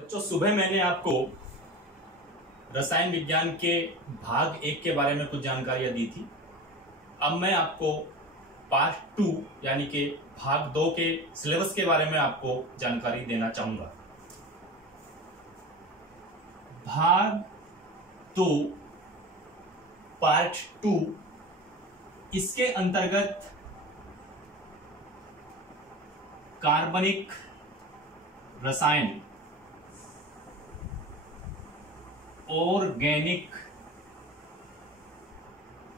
बच्चों, सुबह मैंने आपको रसायन विज्ञान के भाग 1 के बारे में कुछ जानकारियां दी थी। अब मैं आपको पार्ट 2 यानी कि भाग 2 के सिलेबस के बारे में आपको जानकारी देना चाहूंगा। भाग 2 पार्ट 2 इसके अंतर्गत कार्बनिक रसायन, ऑर्गेनिक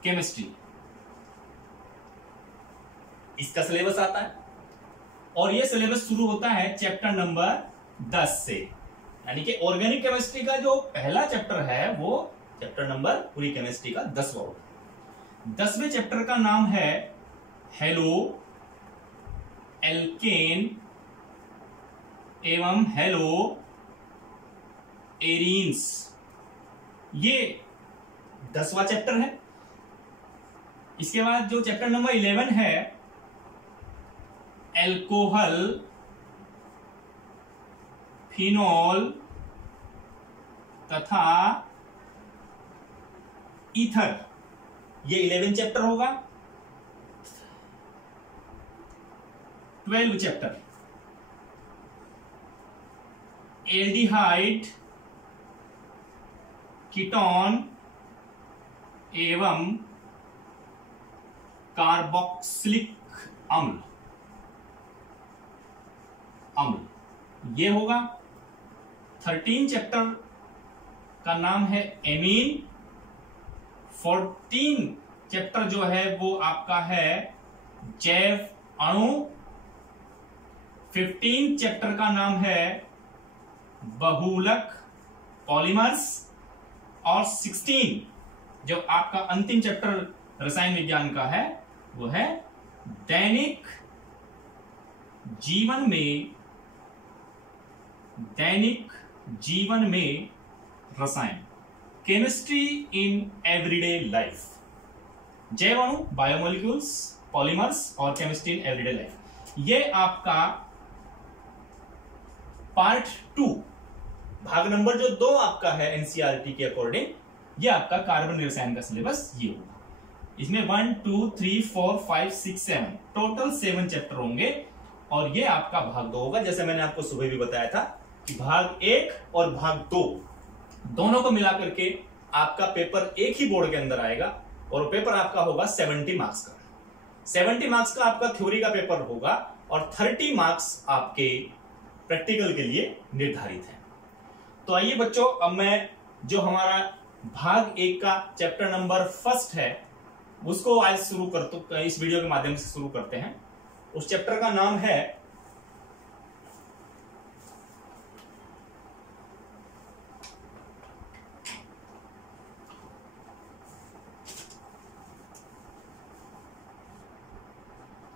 केमिस्ट्री, इसका सिलेबस आता है और यह सिलेबस शुरू होता है चैप्टर नंबर 10 से। यानी कि ऑर्गेनिक केमिस्ट्री का जो पहला चैप्टर है वो चैप्टर नंबर पूरी केमिस्ट्री का 10वां होगा। 10वें चैप्टर का नाम है हेलो एल्केन एवं हेलो एरीन्स। ये 10वां चैप्टर है। इसके बाद जो चैप्टर नंबर 11 है एल्कोहल, फिनॉल तथा ईथर, ये 11 चैप्टर होगा। 12 चैप्टर एल्डिहाइड, कीटोन एवं कार्बोक्सिलिक अम्ल ये होगा। 13 चैप्टर का नाम है एमीन। 14 चैप्टर जो है वो आपका है जैव अणु। 15 चैप्टर का नाम है बहुलक पॉलीमर्स और 16 जो आपका अंतिम चैप्टर रसायन विज्ञान का है वो है दैनिक जीवन में रसायन, केमिस्ट्री इन एवरीडे लाइफ। जैव अणु, बायोमोलिक्यूल्स, पॉलीमर्स और केमिस्ट्री इन एवरीडे लाइफ, ये आपका पार्ट 2 भाग नंबर जो 2 आपका है एनसीईआरटी के अकॉर्डिंग, ये आपका कार्बन रसायन का सिलेबस ये होगा। इसमें 1 2 3 4 5 6 7 टोटल 7 चैप्टर होंगे और ये आपका भाग 2 होगा। जैसे मैंने आपको सुबह भी बताया था कि भाग 1 और भाग 2 दोनों को मिला करके आपका पेपर एक ही बोर्ड के अंदर आएगा और पेपर आपका होगा 70 मार्क्स का। 70 मार्क्स का आपका थ्योरी का पेपर होगा और 30 मार्क्स आपके प्रैक्टिकल के लिए निर्धारित है। तो आइए बच्चों, अब मैं जो हमारा भाग 1 का चैप्टर नंबर 1 है उसको आज शुरू करते, इस वीडियो के माध्यम से शुरू करते हैं। उस चैप्टर का नाम है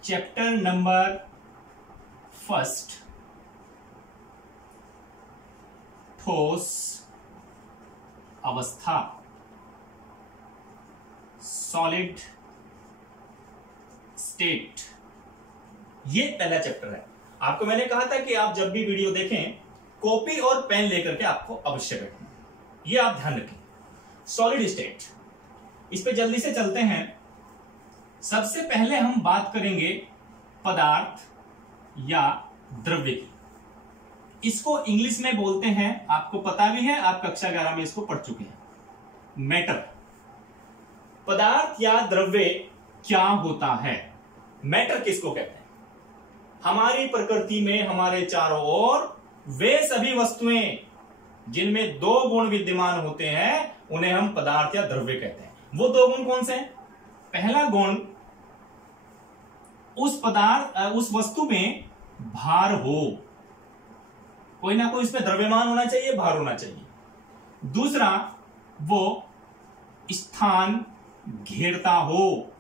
चैप्टर नंबर 1 ठोस अवस्था, सॉलिड स्टेट, ये पहला चैप्टर है। आपको मैंने कहा था कि आप जब भी वीडियो देखें कॉपी और पेन लेकर के आपको अवश्य बैठना, ये आप ध्यान रखें। सॉलिड स्टेट, इस पे जल्दी से चलते हैं। सबसे पहले हम बात करेंगे पदार्थ या द्रव्य की। इसको इंग्लिश में बोलते हैं, आपको पता भी है, आप कक्षा 11 में इसको पढ़ चुके हैं, मैटर। पदार्थ या द्रव्य क्या होता है? मैटर किसको कहते हैं? हमारी प्रकृति में हमारे चारों ओर वे सभी वस्तुएं जिनमें 2 गुण विद्यमान होते हैं उन्हें हम पदार्थ या द्रव्य कहते हैं। वो 2 गुण कौन से हैं? पहला गुण, उस वस्तु में भार हो, कोई ना कोई इसमें द्रव्यमान होना चाहिए, भार होना चाहिए। दूसरा, वो स्थान घेरता हो।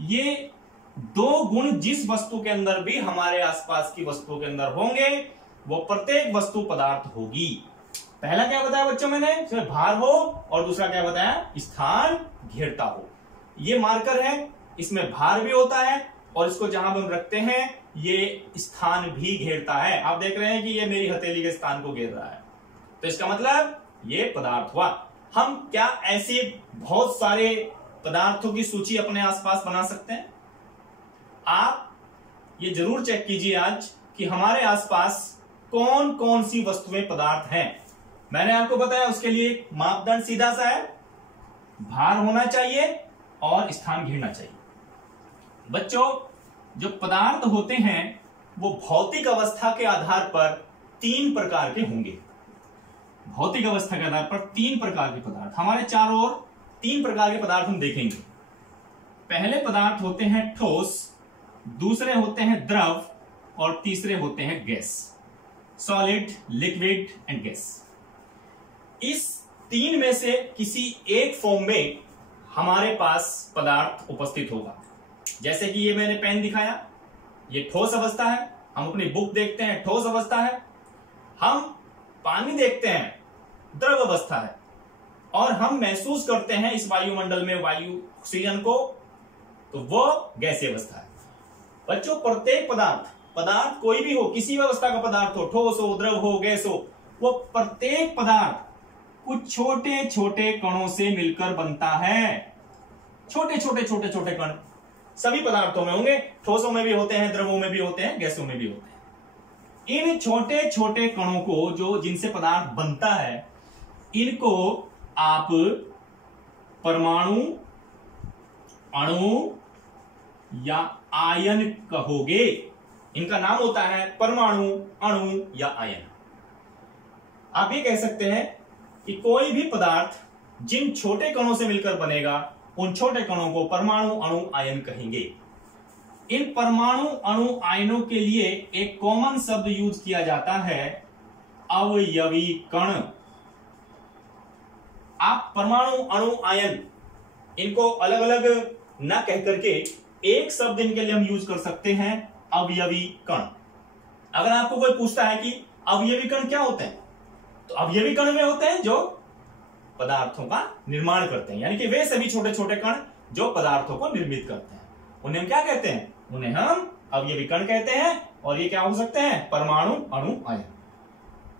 ये 2 गुण जिस वस्तु के अंदर भी हमारे आसपास की वस्तुओं के अंदर होंगे वो प्रत्येक वस्तु पदार्थ होगी। पहला क्या बताया बच्चों मैंने? इसमें भार हो और दूसरा क्या बताया? स्थान घेरता हो। ये मार्कर है, इसमें भार भी होता है और इसको जहां हम रखते हैं ये स्थान भी घेरता है। आप देख रहे हैं कि ये मेरी हथेली के स्थान को घेर रहा है, तो इसका मतलब ये पदार्थ हुआ। हम क्या ऐसे बहुत सारे पदार्थों की सूची अपने आसपास बना सकते हैं? आप ये जरूर चेक कीजिए आज कि हमारे आसपास कौन कौन सी वस्तुएं पदार्थ हैं। मैंने आपको बताया उसके लिए मापदंड सीधा सा है, भार होना चाहिए और स्थान घेरना चाहिए। बच्चों, जो पदार्थ होते हैं वो भौतिक अवस्था के आधार पर 3 प्रकार के होंगे। भौतिक अवस्था के आधार पर 3 प्रकार के पदार्थ, हमारे चारों ओर 3 प्रकार के पदार्थ हम देखेंगे। पहले पदार्थ होते हैं ठोस, दूसरे होते हैं द्रव और तीसरे होते हैं gas, solid, liquid and gas. इस 3 में से किसी एक फॉर्म में हमारे पास पदार्थ उपस्थित होगा। जैसे कि ये मैंने पेन दिखाया, ये ठोस अवस्था है। हम अपनी बुक देखते हैं, ठोस अवस्था है। हम पानी देखते हैं, द्रव अवस्था है। और हम महसूस करते हैं इस वायुमंडल में वायु ऑक्सीजन को, तो वो गैसीय अवस्था है। बच्चों, प्रत्येक पदार्थ कोई भी हो, किसी भी अवस्था का पदार्थ हो, ठोस हो, द्रव हो, गैस हो, वो प्रत्येक पदार्थ कुछ छोटे छोटे कणों से मिलकर बनता है। छोटे छोटे कण सभी पदार्थों में होंगे, ठोसों में भी होते हैं, द्रवों में भी होते हैं, गैसों में भी होते हैं। इन छोटे छोटे कणों को जिनसे पदार्थ बनता है, इनको आप परमाणु, अणु या आयन कहोगे। इनका नाम होता है परमाणु, अणु या आयन। आप ये कह सकते हैं कि कोई भी पदार्थ जिन छोटे कणों से मिलकर बनेगा, उन छोटे कणों को परमाणु, अणु, आयन कहेंगे। इन परमाणु, अणु, आयनों के लिए एक कॉमन शब्द यूज किया जाता है, अवयवी कण। आप परमाणु, अणु, आयन इनको अलग अलग न कह करके एक शब्द इनके लिए हम यूज कर सकते हैं, अवयवी कण। अगर आपको कोई पूछता है कि अवयवी कण क्या होते हैं, तो अवयवी कण में होते हैं जो पदार्थों का निर्माण करते हैं, यानी कि वे सभी छोटे छोटे कण जो पदार्थों को निर्मित करते हैं, उन्हें हम क्या कहते हैं? उन्हें हम अवयवी कण कहते हैं। और ये क्या हो सकते हैं? परमाणु, अणु, आयन।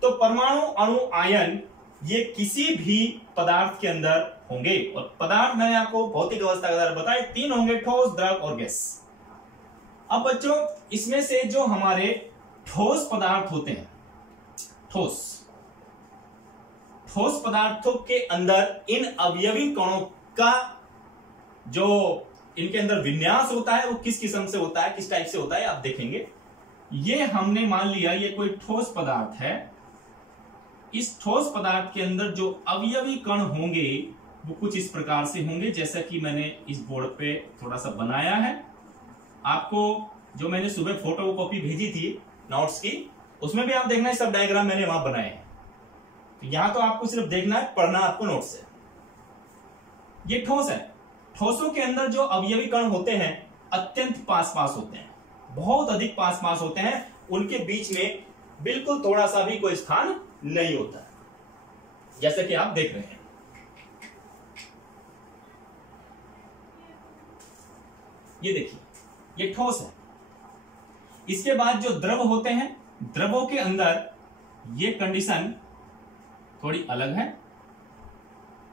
तो परमाणु, अणु, आयन ये किसी भी पदार्थ के अंदर होंगे। और पदार्थ मैंने आपको भौतिक अवस्था के आधार बताए 3 होंगे, ठोस, द्रव और गैस। अब बच्चों, इसमें से जो हमारे ठोस पदार्थ होते हैं, ठोस पदार्थों के अंदर इन अवयवी कणों का जो इनके अंदर विन्यास होता है वो किस किस्म से होता है, किस टाइप से होता है, आप देखेंगे। ये हमने मान लिया ये कोई ठोस पदार्थ है। इस ठोस पदार्थ के अंदर जो अवयवी कण होंगे वो कुछ इस प्रकार से होंगे, जैसा कि मैंने इस बोर्ड पे थोड़ा सा बनाया है। आपको जो मैंने सुबह फोटो कॉपी भेजी थी नोट्स की, उसमें भी आप देखना, सब डायग्राम मैंने वहां बनाए हैं। तो यहां तो आपको सिर्फ देखना है, पढ़ना आपको नोट से। ये ठोस है। ठोसों के अंदर जो अवयवी कण होते हैं अत्यंत पास होते हैं, बहुत अधिक पास होते हैं। उनके बीच में बिल्कुल थोड़ा सा भी कोई स्थान नहीं होता, जैसे कि आप देख रहे हैं। ये देखिए, ये ठोस है। इसके बाद जो द्रव होते हैं, द्रवों के अंदर ये कंडीशन थोड़ी अलग है।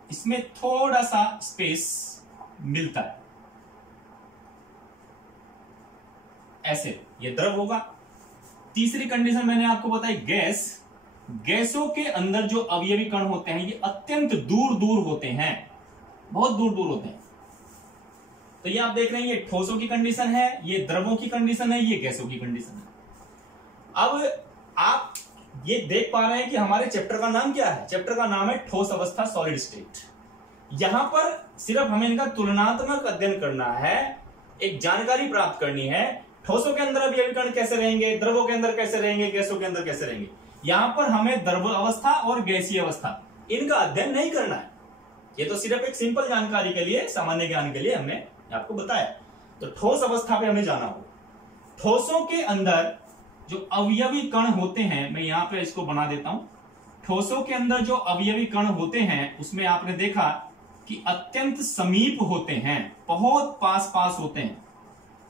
इसमें थोड़ा सा स्पेस मिलता है, ऐसे ये द्रव होगा। तीसरी कंडीशन मैंने आपको बताई, गैस। गैसों के अंदर जो अवयवी कण होते हैं ये अत्यंत दूर होते हैं, बहुत दूर होते हैं। तो ये आप देख रहे हैं, ये ठोसों की कंडीशन है, ये द्रवों की कंडीशन है, ये गैसों की कंडीशन है। अब आप ये देख पा रहे हैं कि हमारे चैप्टर का नाम क्या है? चैप्टर का नाम है ठोस अवस्था, सॉलिड स्टेट। यहां पर सिर्फ हमें इनका तुलनात्मक अध्ययन करना है, एक जानकारी प्राप्त करनी है। ठोसों के अंदर अवयवी कण कैसे रहेंगे, द्रवों के अंदर कैसे रहेंगे, गैसों के अंदर कैसे रहेंगे। यहां पर हमें द्रव अवस्था और गैसीय अवस्था इनका अध्ययन नहीं करना है। ये तो सिर्फ एक सिंपल जानकारी के लिए, सामान्य ज्ञान के लिए हमने आपको बताया। तो ठोस अवस्था पे हमें जाना होगा। ठोसों के अंदर जो अवयवी कण होते हैं, मैं यहां पे इसको बना देता हूं। ठोसों के अंदर जो अवयवी कण होते हैं उसमें आपने देखा कि अत्यंत समीप होते हैं, बहुत पास होते हैं।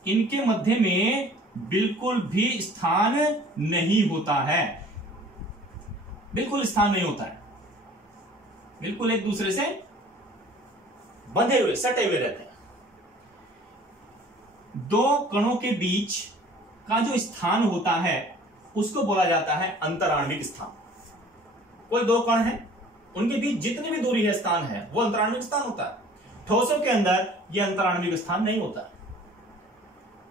इनके मध्य में बिल्कुल भी स्थान नहीं होता है, बिल्कुल स्थान नहीं होता है, बिल्कुल एक दूसरे से बंधे हुए सटे हुए रहते हैं। दो कणों के बीच का जो स्थान होता है उसको बोला जाता है अंतराण्विक स्थान। कोई दो कण हैं, उनके बीच जितनी भी दूरी है स्थान है वो अंतराण्विक स्थान होता है। ठोसों के अंदर यह अंतराण्विक स्थान नहीं होता।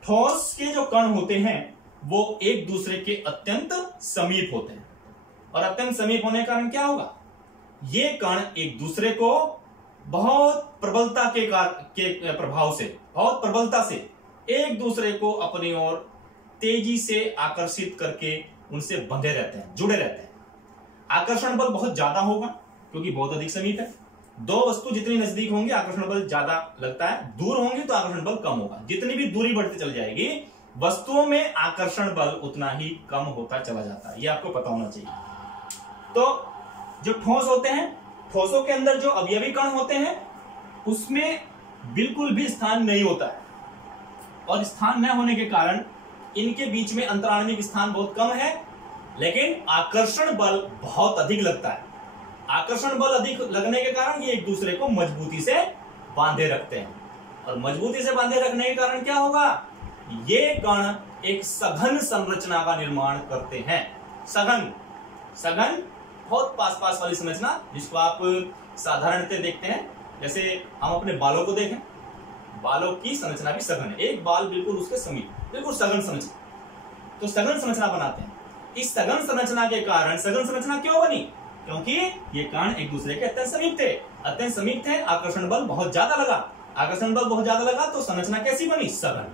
ठोस के जो कण होते हैं वो एक दूसरे के अत्यंत समीप होते हैं, और अत्यंत समीप होने के कारण क्या होगा, ये कण एक दूसरे को बहुत प्रबलता के प्रभाव से, बहुत प्रबलता से एक दूसरे को अपनी ओर तेजी से आकर्षित करके उनसे बंधे रहते हैं, जुड़े रहते हैं। आकर्षण बल बहुत ज्यादा होगा क्योंकि बहुत अधिक समीप है। दो वस्तु जितनी नजदीक होंगी आकर्षण बल ज्यादा लगता है, दूर होंगी तो आकर्षण बल कम होगा। जितनी भी दूरी बढ़ती चल जाएगी वस्तुओं में आकर्षण बल उतना ही कम होता चला जाता है, ये आपको पता होना चाहिए। तो जो ठोस होते हैं, ठोसों के अंदर जो अवयवी कण होते हैं उसमें बिल्कुल भी स्थान नहीं होता है, और स्थान न होने के कारण इनके बीच में अंतराण्विक स्थान बहुत कम है, लेकिन आकर्षण बल बहुत अधिक लगता है। आकर्षण बल अधिक लगने के कारण ये एक दूसरे को मजबूती से बांधे रखते हैं, और मजबूती से बांधे रखने के कारण क्या होगा, ये कण एक सघन संरचना का निर्माण करते हैं। सघन, सघन बहुत पास पास वाली संरचना, जिसको आप साधारणतः देखते हैं। जैसे हम अपने बालों को देखें, बालों की संरचना भी सघन है, एक बाल बिल्कुल उसके समीप, बिल्कुल सघन संरचना। तो सघन संरचना बनाते हैं। इस सघन संरचना के कारण, सघन संरचना क्यों बनी, क्योंकि ये कण एक दूसरे के अत्यंत समीप थे, अत्यंत समीप थे, आकर्षण बल बहुत ज्यादा लगा। आकर्षण बल बहुत ज्यादा लगा तो संरचना कैसी बनी, सघन।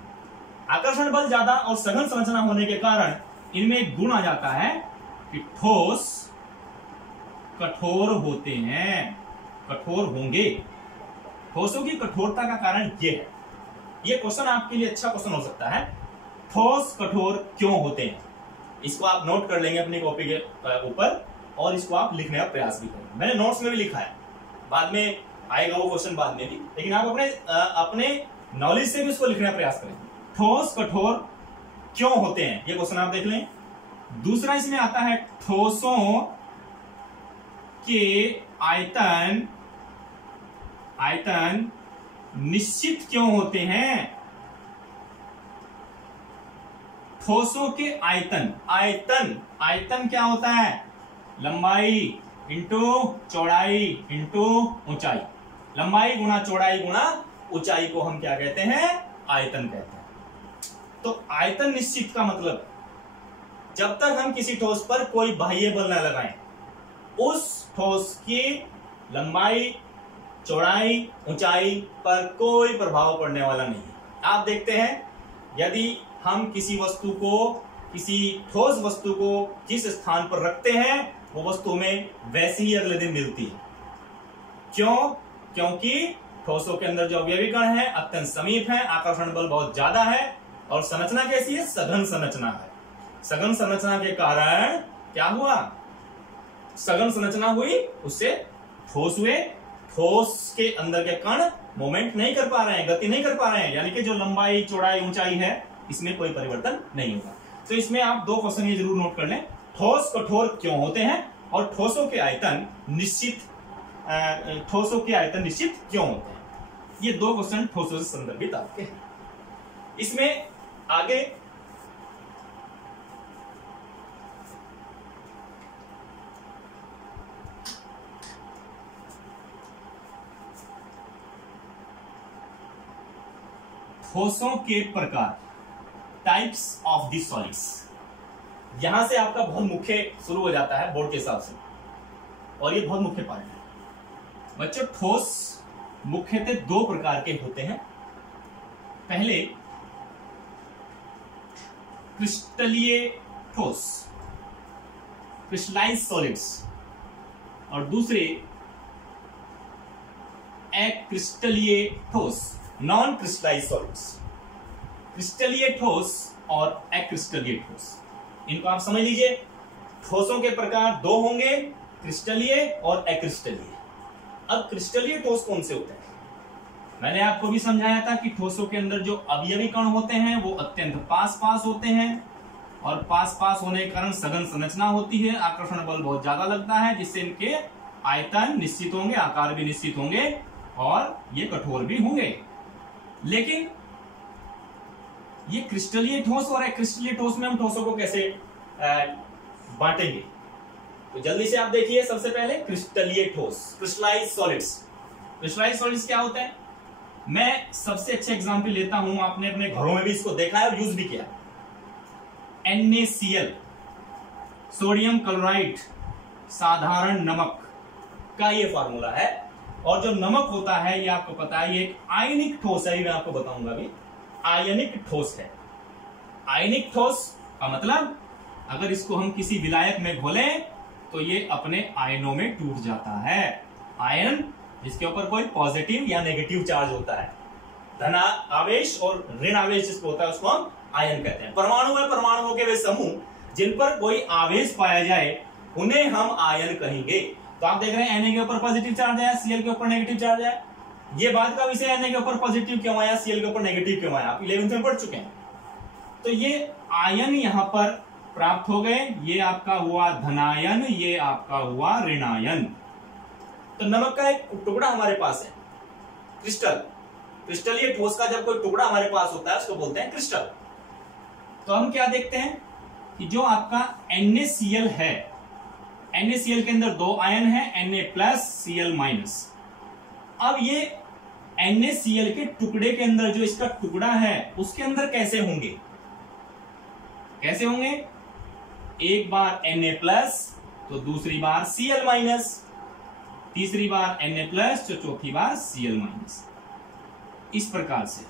आकर्षण बल ज्यादा और सघन संरचना होने के कारण इनमें एक गुण आ जाता है कि ठोस कठोर होते हैं, कठोर होंगे। ठोसों की कठोरता का कारण यह है, यह क्वेश्चन आपके लिए अच्छा क्वेश्चन हो सकता है, ठोस कठोर क्यों होते हैं। इसको आप नोट कर लेंगे अपनी कॉपी के ऊपर, और इसको आप लिखने का प्रयास भी करेंगे। मैंने नोट्स में भी लिखा है, बाद में आएगा वो क्वेश्चन बाद में भी, लेकिन आप अपने नॉलेज से भी उसको लिखने का प्रयास करें। ठोस कठोर क्यों होते हैं, ये क्वेश्चन आप देख लें। दूसरा इसमें आता है ठोसों के आयतन निश्चित क्यों होते हैं। ठोसों के आयतन, आयतन क्या होता है, लंबाई इंटू चौड़ाई इंटू ऊंचाई। लंबाई गुणा चौड़ाई गुणा ऊंचाई को हम क्या कहते हैं, आयतन कहते हैं। तो आयतन निश्चित का मतलब, जब तक हम किसी ठोस पर कोई बाह्य बल न लगाएं, उस ठोस की लंबाई चौड़ाई ऊंचाई पर कोई प्रभाव पड़ने वाला नहीं है। आप देखते हैं, यदि हम किसी वस्तु को, किसी ठोस वस्तु को जिस स्थान पर रखते हैं वो वस्तु में वैसे ही अगले दिन मिलती है। क्यों, क्योंकि ठोसों के अंदर जो अवयवी कण है अत्यंत समीप है, आकर्षण बल बहुत ज्यादा है, और संरचना कैसी है, सघन संरचना है। सघन संरचना के कारण क्या हुआ, सघन संरचना हुई, उससे ठोस हुए। ठोस के अंदर के कण मूवमेंट नहीं कर पा रहे हैं, गति नहीं कर पा रहे हैं, यानी कि जो लंबाई चौड़ाई ऊंचाई है इसमें कोई परिवर्तन नहीं होगा। तो इसमें आप दो क्वेश्चन ये जरूर नोट कर लें, ठोस कठोर क्यों होते हैं और ठोसों के आयतन निश्चित क्यों होते हैं। ये दो क्वेश्चन ठोसों से संदर्भित आपके हैं। इसमें आगे ठोसों के प्रकार, टाइप्स ऑफ द सॉलिड्स, यहां से आपका बहुत मुख्य शुरू हो जाता है बोर्ड के हिसाब से, और ये बहुत मुख्य पार्ट है। बच्चों, ठोस मुख्यतः दो प्रकार के होते हैं। पहले क्रिस्टलीय ठोस, क्रिस्टलाइज्ड सॉलिड्स, और दूसरे अक्रिस्टलीय ठोस, नॉन क्रिस्टलाइज्ड सॉलिड्स। क्रिस्टलीय ठोस और अक्रिस्टलीय ठोस, इनको आप समझ लीजिए। ठोसों के प्रकार दो होंगे, क्रिस्टलीय और अक्रिस्टलीय। अब क्रिस्टलीय ठोस कौन से होते हैं, मैंने आपको भी समझाया था कि ठोसों के अंदर जो अवयवी कण होते हैं वो अत्यंत पास पास होते हैं, और पास पास होने के कारण सघन संरचना होती है, आकर्षण बल बहुत ज्यादा लगता है, जिससे इनके आयतन निश्चित होंगे, आकार भी निश्चित होंगे और ये कठोर भी होंगे। लेकिन ये क्रिस्टलीय ठोस और क्रिस्टलीय ठोस में हम ठोसों को कैसे बांटेंगे, तो जल्दी से आप देखिए। सबसे पहले क्रिस्टलीय ठोस, क्रिस्टलाइज्ड सॉलिड्स। क्रिस्टलाइज्ड सॉलिड्स क्या होता है? मैं सबसे अच्छे एग्जांपल लेता हूं, आपने अपने घरों में भी इसको देखा है और यूज भी किया। NaCl, सोडियम क्लोराइड, साधारण नमक का ये फार्मूला है। और जो नमक होता है ये आपको पता है ये एक आयनिक ठोस है, मैं आपको बताऊंगा अभी। आयनिक ठोस है। आयनिक ठोस का मतलब अगर इसको हम किसी विलायक में घोलें तो ये अपने आयनों में टूट जाता है। आयन जिसके ऊपर कोई पॉजिटिव या नेगेटिव चार्ज होता है, धन आवेश और ऋण आवेश जिसको होता है उसको हम आयन कहते हैं। परमाणु है, परमाणुओं के वे समूह जिन पर कोई आवेश पाया जाए उन्हें हम आयन कहेंगे। तो आप देख रहे हैं Na के ऊपर पॉजिटिव चार्ज आया, Cl के ऊपर नेगेटिव चार्ज आया। ये बात का विषय Na के ऊपर पॉजिटिव क्यों आया, Cl के ऊपर नेगेटिव क्यों आया, आप 11th में पढ़ चुके हैं। तो ये आयन यहां पर प्राप्त हो गए, ये आपका हुआ धनायन, ये आपका हुआ ऋणायन। तो नमक का एक टुकड़ा हमारे पास है, क्रिस्टल। क्रिस्टलीय ठोस का जब कोई टुकड़ा हमारे पास होता है उसको बोलते हैं क्रिस्टल। तो हम क्या देखते हैं कि जो आपका NaCl है, NaCl के अंदर दो आयन है, Na+Cl-। अब ये NaCl के टुकड़े के अंदर जो इसका टुकड़ा है उसके अंदर कैसे होंगे, कैसे होंगे? एक बार Na+ तो दूसरी बार Cl-, तीसरी बार Na+ तो चौथी बार Cl-। इस प्रकार से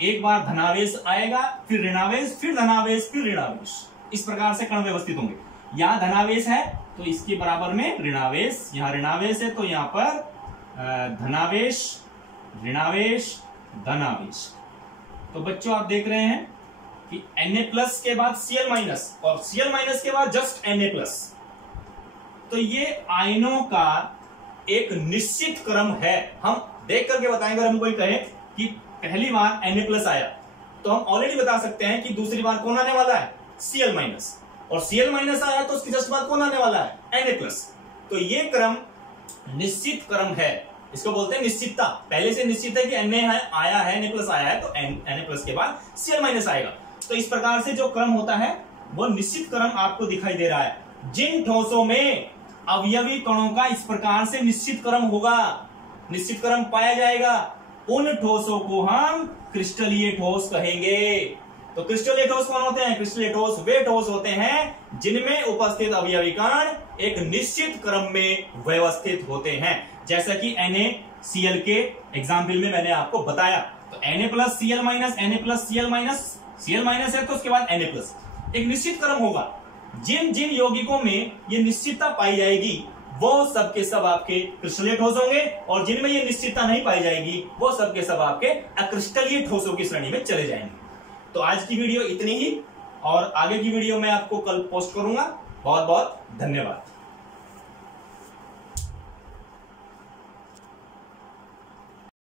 एक बार धनावेश आएगा, फिर ऋणावेश, फिर धनावेश, फिर ऋणावेश। इस प्रकार से कण व्यवस्थित होंगे। यहां धनावेश है तो इसके बराबर में ऋणावेश, यहां ऋणावेश है तो यहां पर धनावेश, ऋणावेश, धनावेश। तो बच्चों आप देख रहे हैं कि Na+ के बाद Cl- और Cl- के बाद जस्ट Na+। तो ये आयनों का एक निश्चित क्रम है। हम देख करके बताएंगे। अगर हम कोई कहे कि पहली बार Na+ आया तो हम ऑलरेडी बता सकते हैं कि दूसरी बार कौन आने वाला है, Cl-, और Cl- आया तो उसकी जस्ट बाद कौन आने वाला है, Na+। तो ये क्रम निश्चित क्रम है, इसको बोलते हैं निश्चितता। पहले से निश्चित है कि Na आया है, Na+ आया है तो Na+ के बाद Cl- आएगा। तो इस प्रकार से जो क्रम होता है वो निश्चित क्रम आपको दिखाई दे रहा है। जिन ठोसों में अवयवी कणों का इस प्रकार से निश्चित क्रम होगा, निश्चित क्रम पाया जाएगा, उन ठोसों को हम क्रिस्टलीय ठोस कहेंगे। तो क्रिस्टलीय ठोस कौन होते हैं? क्रिस्टलीय ठोस वे ठोस होते हैं जिनमें उपस्थित अवयवी कण एक निश्चित क्रम में व्यवस्थित होते हैं। जैसा कि NaCl के एग्जाम्पल में मैंने आपको बताया। तो Na+Cl-, Na+Cl-, Cl- है तो उसके बाद Na+, एक निश्चित क्रम होगा। जिन जिन यौगिकों में ये निश्चितता पाई जाएगी वो सब के सब आपके क्रिस्टलीय ठोस होंगे, और जिनमें ये निश्चितता नहीं पाई जाएगी वो सब के सब आपके अक्रिस्टलीय ठोसों की श्रेणी में चले जाएंगे। तो आज की वीडियो इतनी ही, और आगे की वीडियो मैं आपको कल पोस्ट करूंगा। बहुत बहुत धन्यवाद।